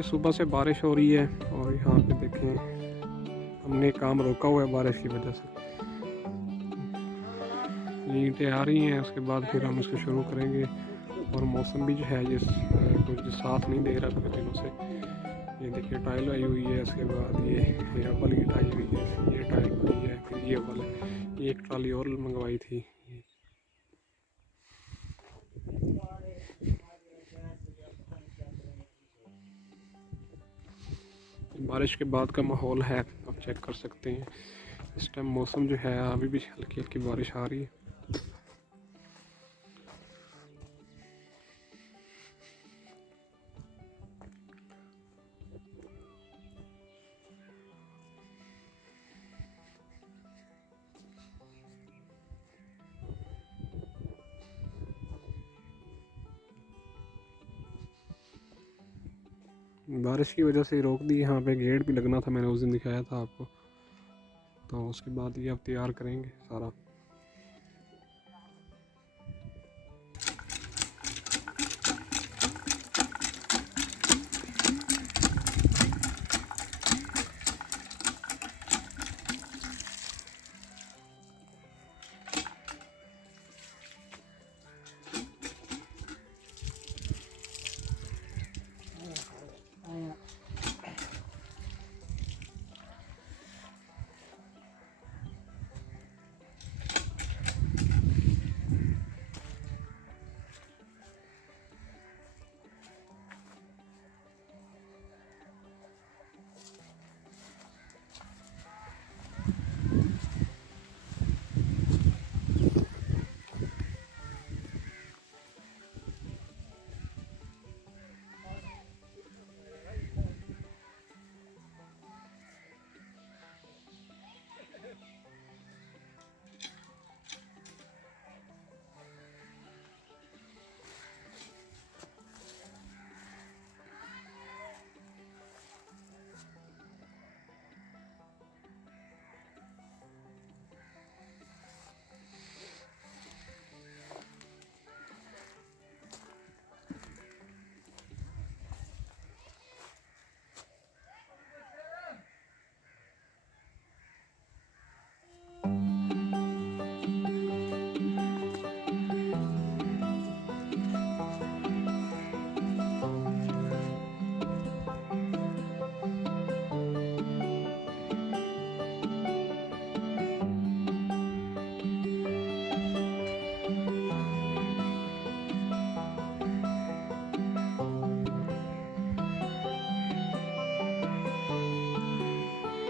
ये सुबह से बारिश हो रही है और यहाँ पे देखें हमने काम रोका हुआ है बारिश की वजह से। ईंटें आ रही हैं, उसके बाद फिर हम इसको शुरू करेंगे। और मौसम भी जो है ये कुछ साथ नहीं दे रहा काफ़ी दिनों से। ये देखिए टाइल आई हुई है, उसके बाद ये अव्वल ईंट आई हुई है, ये टाइल पड़ी है, फिर ये अव्वल है। ये एक ट्राली और मंगवाई थी। बारिश के बाद का माहौल है, आप चेक कर सकते हैं। इस टाइम मौसम जो है अभी भी हल्की हल्की बारिश आ रही है। बारिश की वजह से रोक दी। यहाँ पे गेट भी लगना था, मैंने उस दिन दिखाया था आपको। तो उसके बाद ये अब तैयार करेंगे सारा।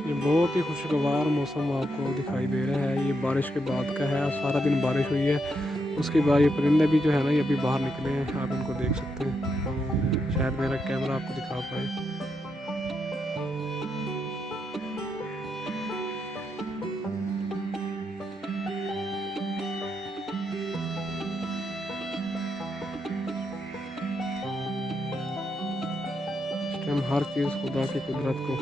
ये बहुत ही खुशगवार मौसम आपको दिखाई दे रहा है। ये बारिश के बाद का है, सारा दिन बारिश हुई है। उसके बाद ये परिंदे भी जो है ना, ये अभी बाहर निकले हैं, आप इनको देख सकते हैं। शायद मेरा कैमरा आपको दिखा पाए। इस टाइम हर चीज़ खुदा की कुदरत को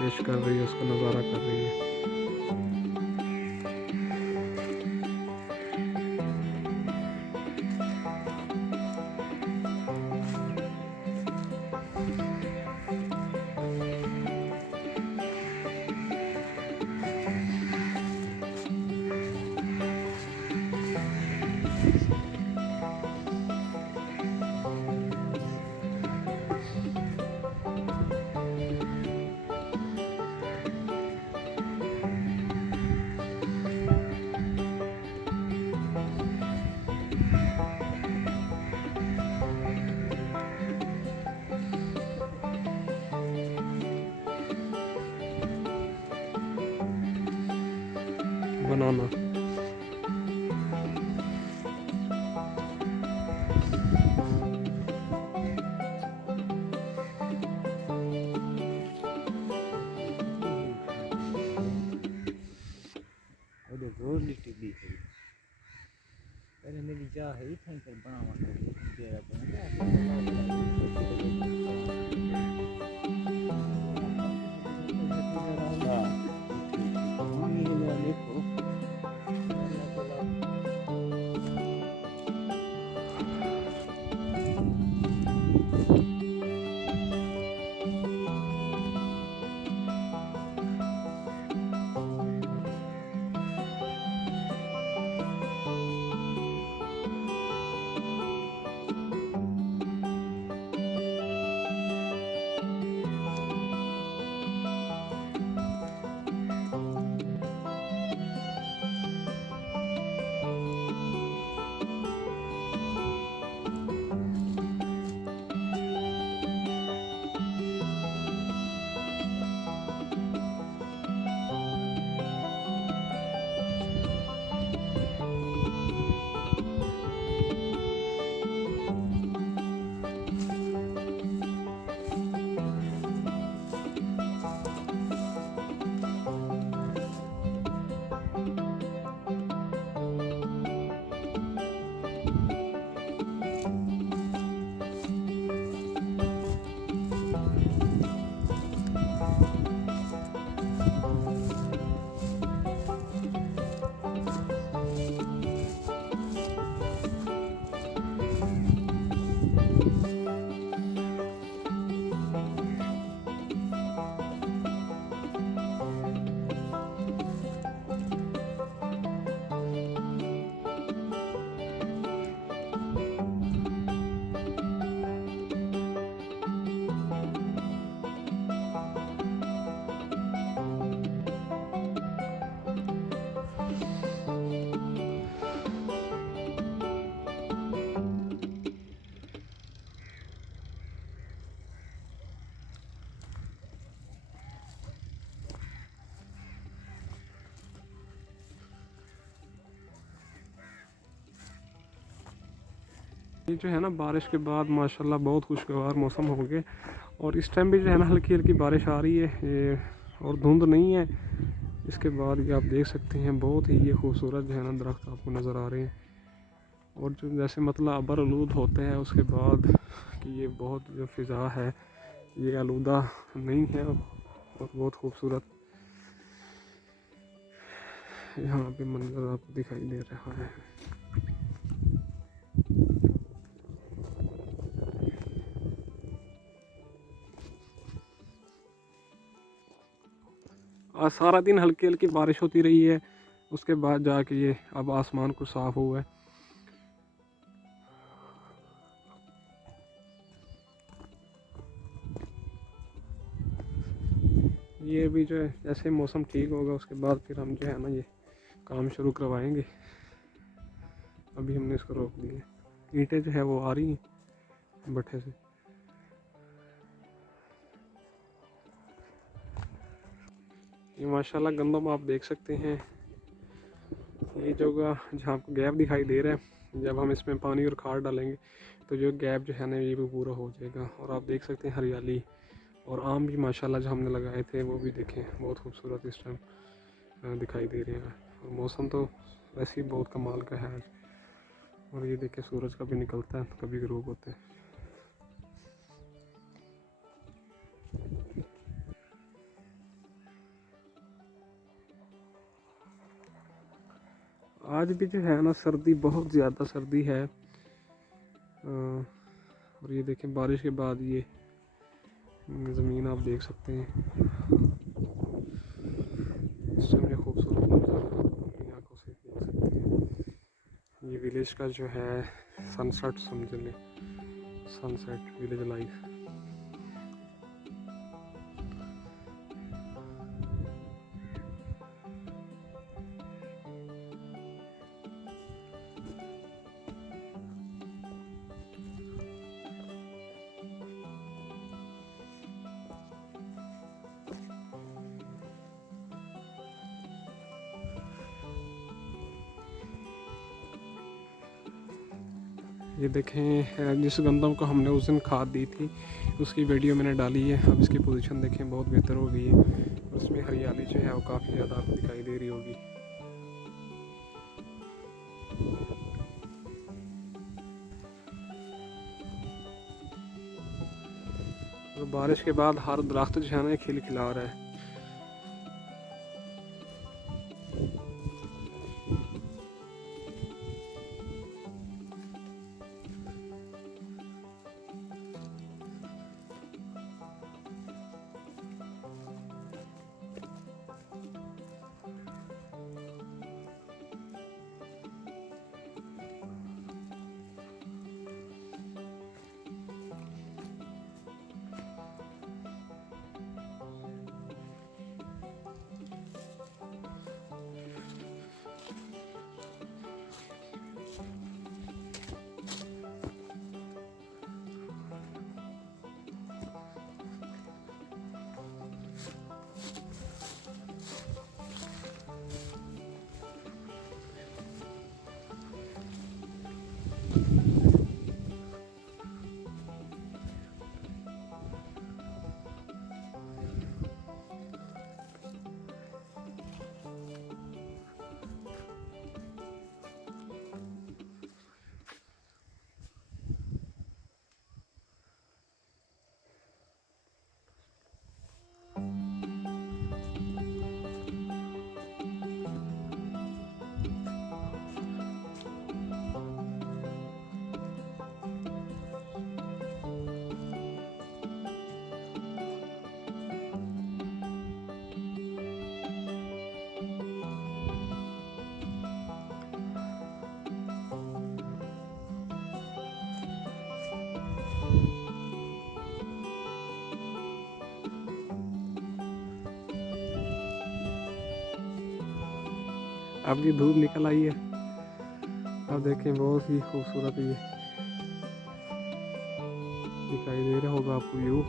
पेश कर रही है, उसका नज़ारा कर रही है। बनाना रोज लिस्टिक दी थी पहले मेरी चाह है इतना कर बनावा तेरा ये जो है ना बारिश के बाद माशाल्लाह बहुत खुशगवार मौसम हो गया और इस टाइम भी जो है ना हल्की हल्की बारिश आ रही है ये, और धुंध नहीं है। इसके बाद ये आप देख सकते हैं बहुत ही ये खूबसूरत जो है ना दरख्त आपको नज़र आ रहे हैं। और जो जैसे मतलब अबर आलूद होते हैं उसके बाद कि ये बहुत जो फ़िज़ा है ये आलूदा नहीं है और बहुत खूबसूरत यहाँ पे मंजर आपको दिखाई दे रहा है। आज सारा दिन हल्की हल्की बारिश होती रही है, उसके बाद जाके ये अब आसमान कुछ साफ़ हुआ है। ये भी जो है जैसे मौसम ठीक होगा उसके बाद फिर हम जो है ना ये काम शुरू करवाएंगे। अभी हमने इसको रोक दिया। ईंटें जो है वो आ रही हैं भट्ठे से। ये माशाल्लाह गंदम आप देख सकते हैं। ये जगह जहाँ आपको गैप दिखाई दे रहा है, जब हम इसमें पानी और खाद डालेंगे तो जो गैप जो है ना ये भी पूरा हो जाएगा। और आप देख सकते हैं हरियाली और आम भी माशाल्लाह जो हमने लगाए थे वो भी देखें बहुत खूबसूरत इस टाइम दिखाई दे रहे हैं। और मौसम तो वैसे ही बहुत कमाल का है आज। और ये देखें सूरज कभी निकलता है कभी गरूब होता है। आज भी जो है ना सर्दी बहुत ज़्यादा सर्दी है। और ये देखें बारिश के बाद ये ज़मीन आप देख सकते हैं। इस समय खूबसूरत नज़ारा अपनी आंखों से देख सकते हैं। ये विलेज का जो है सनसेट समझ लें, सनसेट विलेज लाइफ। ये देखें जिस गंदम को हमने उस दिन खाद दी थी उसकी वीडियो मैंने डाली है। अब इसकी पोजीशन देखें बहुत बेहतर हो गई है और उसमें हरियाली जो है वो काफ़ी ज़्यादा आपको दिखाई दे रही होगी। और बारिश के बाद हर दरख्त जो है ना खिल खिला रहा है। अब ये धूप निकल आई है। अब देखें बहुत ही खूबसूरत ये दिखाई दे रहा होगा आपको व्यू।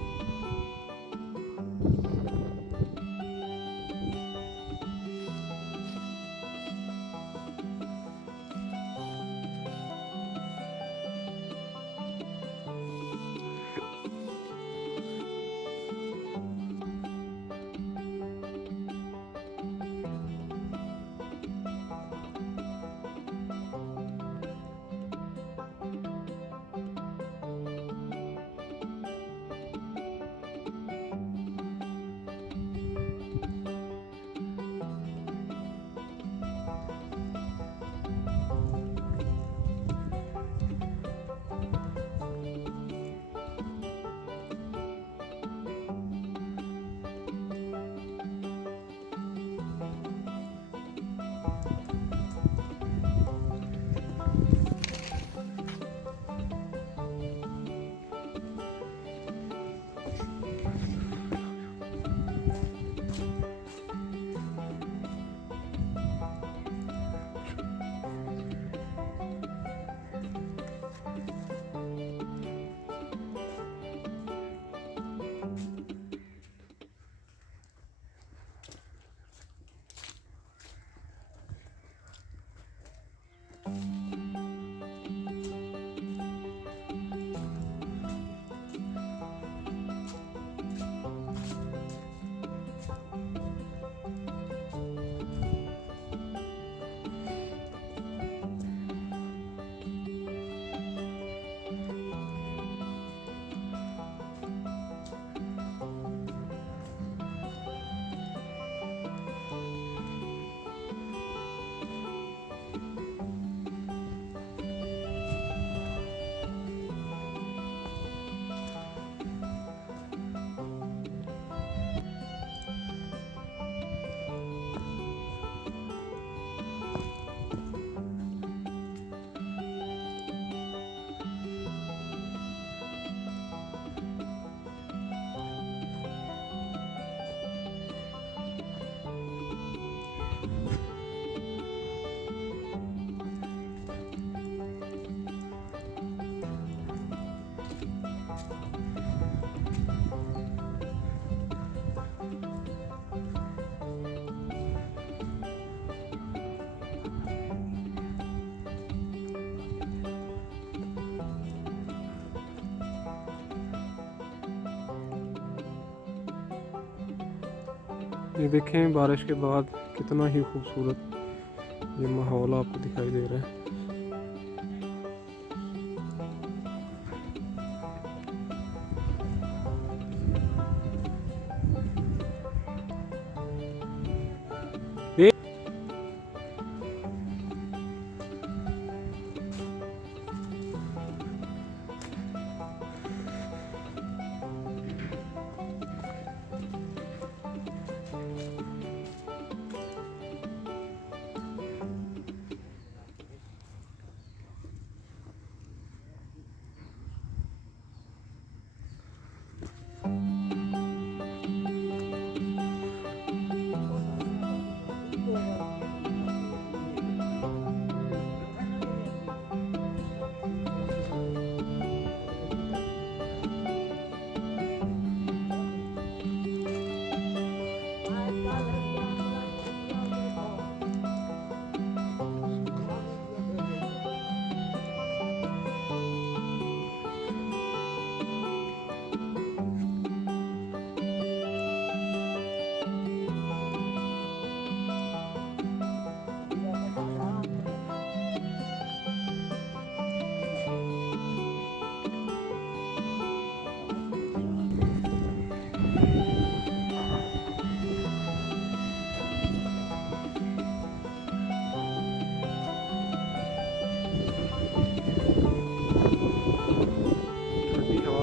ये देखें बारिश के बाद कितना ही खूबसूरत ये माहौल आपको दिखाई दे रहा है।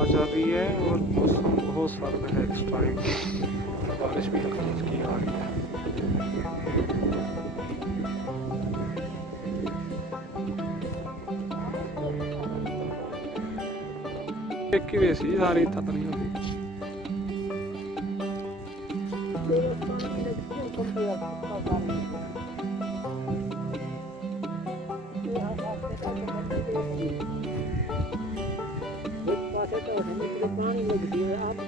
चल रही है और मौसम बहुत सर्द है इस टाइम, बारिश भी हल्की हल्की आ रही है। एक की वैसी सारी तत नहीं होती। पानी लगती है आप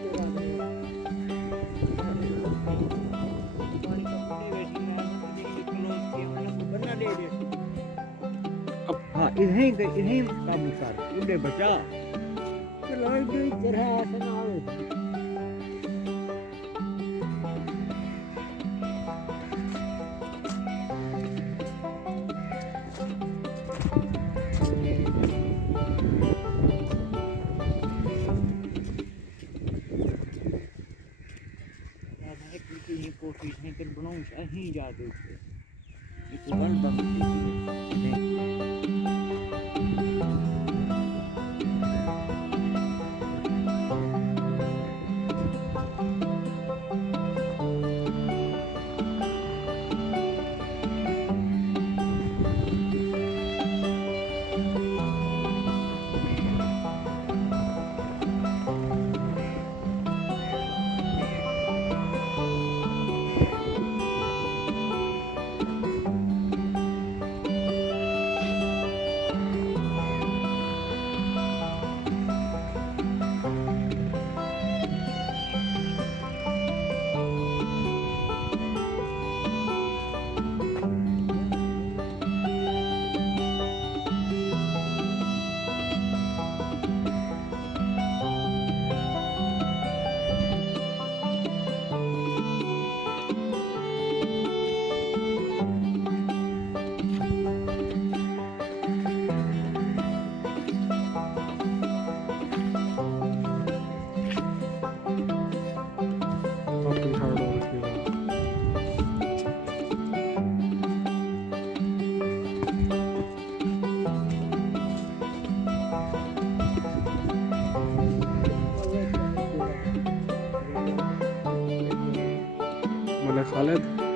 हाँ इन्हें काबू कर उन्हें बचा चलो इधर ऐसे ना कोशिश नहीं कर बनाऊं अहीं जा दे इस बंद खालिद